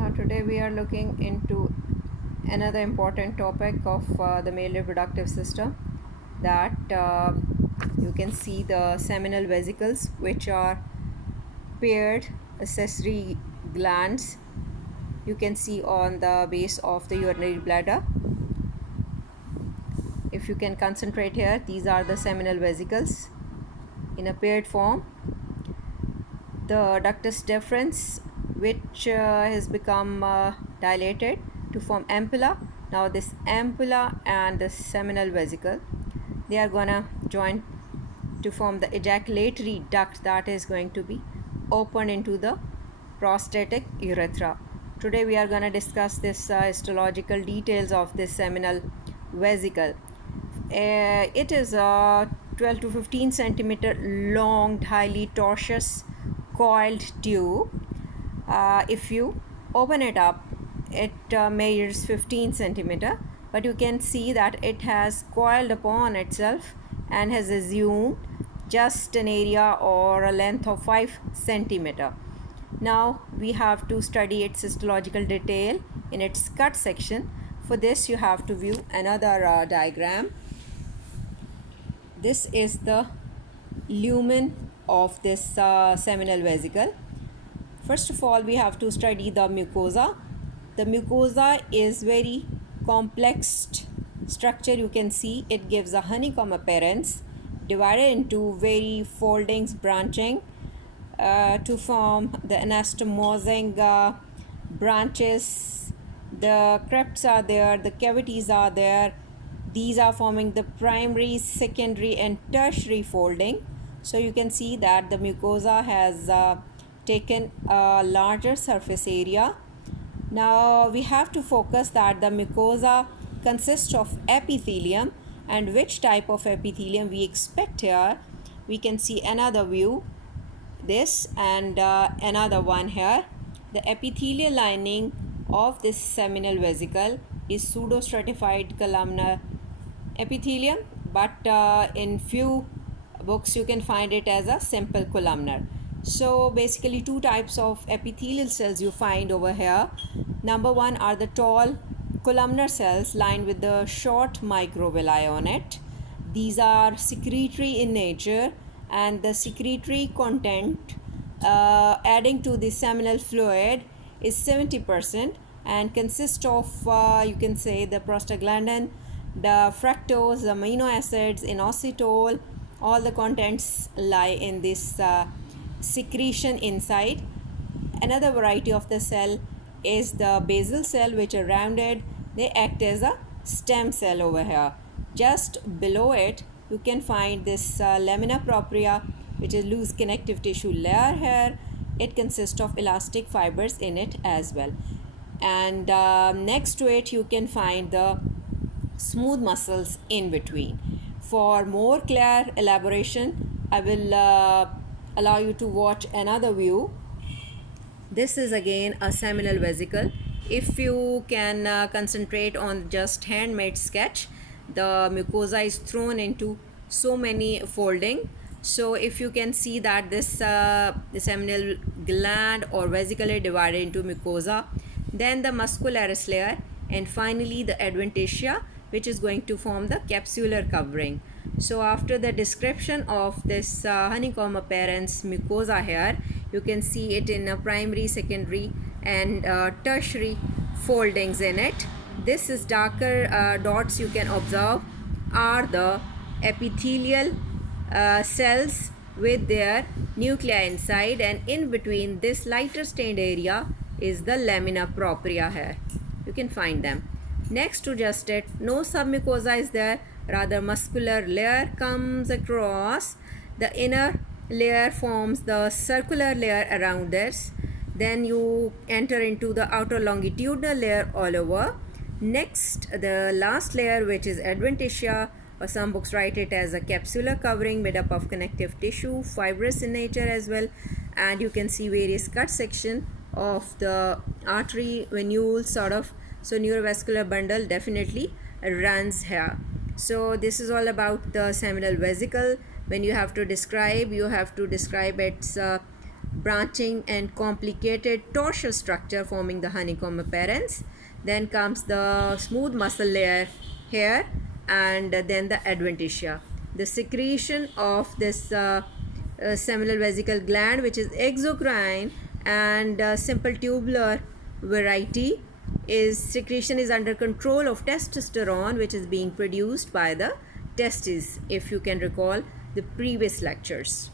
Now today we are looking into another important topic of the male reproductive system, that you can see the seminal vesicles, which are paired accessory glands you can see on the base of the urinary bladder. If you can concentrate here, these are the seminal vesicles in a paired form. The ductus deferens, which has become dilated to form ampulla. Now this ampulla and the seminal vesicle, they are gonna join to form the ejaculatory duct that is going to be opened into the prostatic urethra. Today we are going to discuss this histological details of this seminal vesicle. It is a 12 to 15 centimeter long, highly tortuous, coiled tube. If you open it up, it measures 15 centimeter, but you can see that it has coiled upon itself and has assumed just an area or a length of 5 centimeter. Now we have to study its histological detail in its cut section. For this you have to view another diagram. This is the lumen of this seminal vesicle. First of all, we have to study the mucosa. The mucosa is very complex structure. You can see it gives a honeycomb appearance, divided into very foldings branching to form the anastomosing branches. The crypts are there, the cavities are there. These are forming the primary, secondary and tertiary folding. So you can see that the mucosa has taken a larger surface area. Now we have to focus that the mucosa consists of epithelium, and which type of epithelium we expect here. We can see another view, this and another one here. The epithelial lining of this seminal vesicle is pseudostratified columnar epithelium, but in few books you can find it as a simple columnar. So basically two types of epithelial cells you find over here. Number one are the tall columnar cells lined with the short microvilli on it. These are secretory in nature, and the secretory content adding to the seminal fluid is 70% and consists of you can say the prostaglandin, the fructose, the amino acids, inositol. All the contents lie in this secretion inside. Another variety of the cell is the basal cell, which are rounded. They act as a stem cell over here. Just below it you can find this lamina propria, which is loose connective tissue layer here. It consists of elastic fibers in it as well, and next to it you can find the smooth muscles in between. For more clear elaboration, I will allow you to watch another view. This is again a seminal vesicle. If you can concentrate on just handmade sketch, the mucosa is thrown into so many folding. So if you can see that this the seminal gland or vesicle is divided into mucosa, then the muscularis layer, and finally the adventitia, which is going to form the capsular covering. So after the description of this honeycomb appearance mucosa here, you can see it in a primary, secondary and tertiary foldings in it. This is darker dots you can observe are the epithelial cells with their nuclei inside, and in between this lighter stained area is the lamina propria here. You can find them. Next to just it, no submucosa is there, rather muscular layer comes across. The inner layer forms the circular layer around this. Then you enter into the outer longitudinal layer all over. Next, the last layer, which is adventitia, or some books write it as a capsular covering made up of connective tissue, fibrous in nature as well. And you can see various cut section of the artery, venule sort of. So neurovascular bundle definitely runs here. So this is all about the seminal vesicle. When you have to describe its branching and complicated torsion structure forming the honeycomb appearance. Then comes the smooth muscle layer here, and then the adventitia. The secretion of this seminal vesicle gland, which is exocrine and simple tubular variety, is secretion is under control of testosterone, which is being produced by the testes, if you can recall the previous lectures.